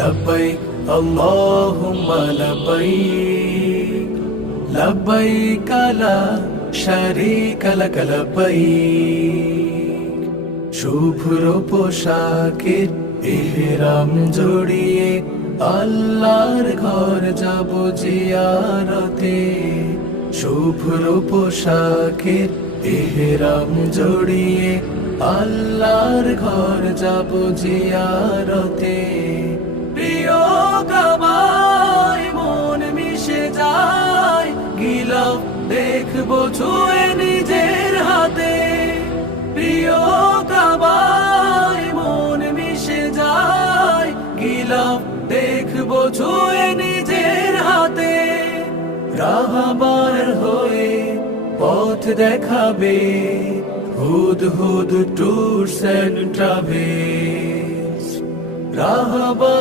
লব্বাইক আল্লাহুম্মা লব্বাইক লব্বাইক লা শারীকা লাক লব্বাইক। শুভ্র পোশাকের ইহরাম জড়িয়ে আল্লাহর ঘর যাব জিয়ারতে। শুভ্র পোশাকের ইহরাম জড়িয়ে আল্লাহর ঘর যাব জিয়ারতে। প্রিয় কাবায় মন মিশে যায়, গিলাফ দেখবো ছুঁয়ে নিজের হাতে। প্রিয় কাবায় মন মিশে যায়, গিলাফ দেখবো ছুঁয়ে নিজের হাতে। রাহবার হয়ে পথ দেখাবে হুদহুদ ট্যুরস এন্ড ট্রাভেলস। রাহবার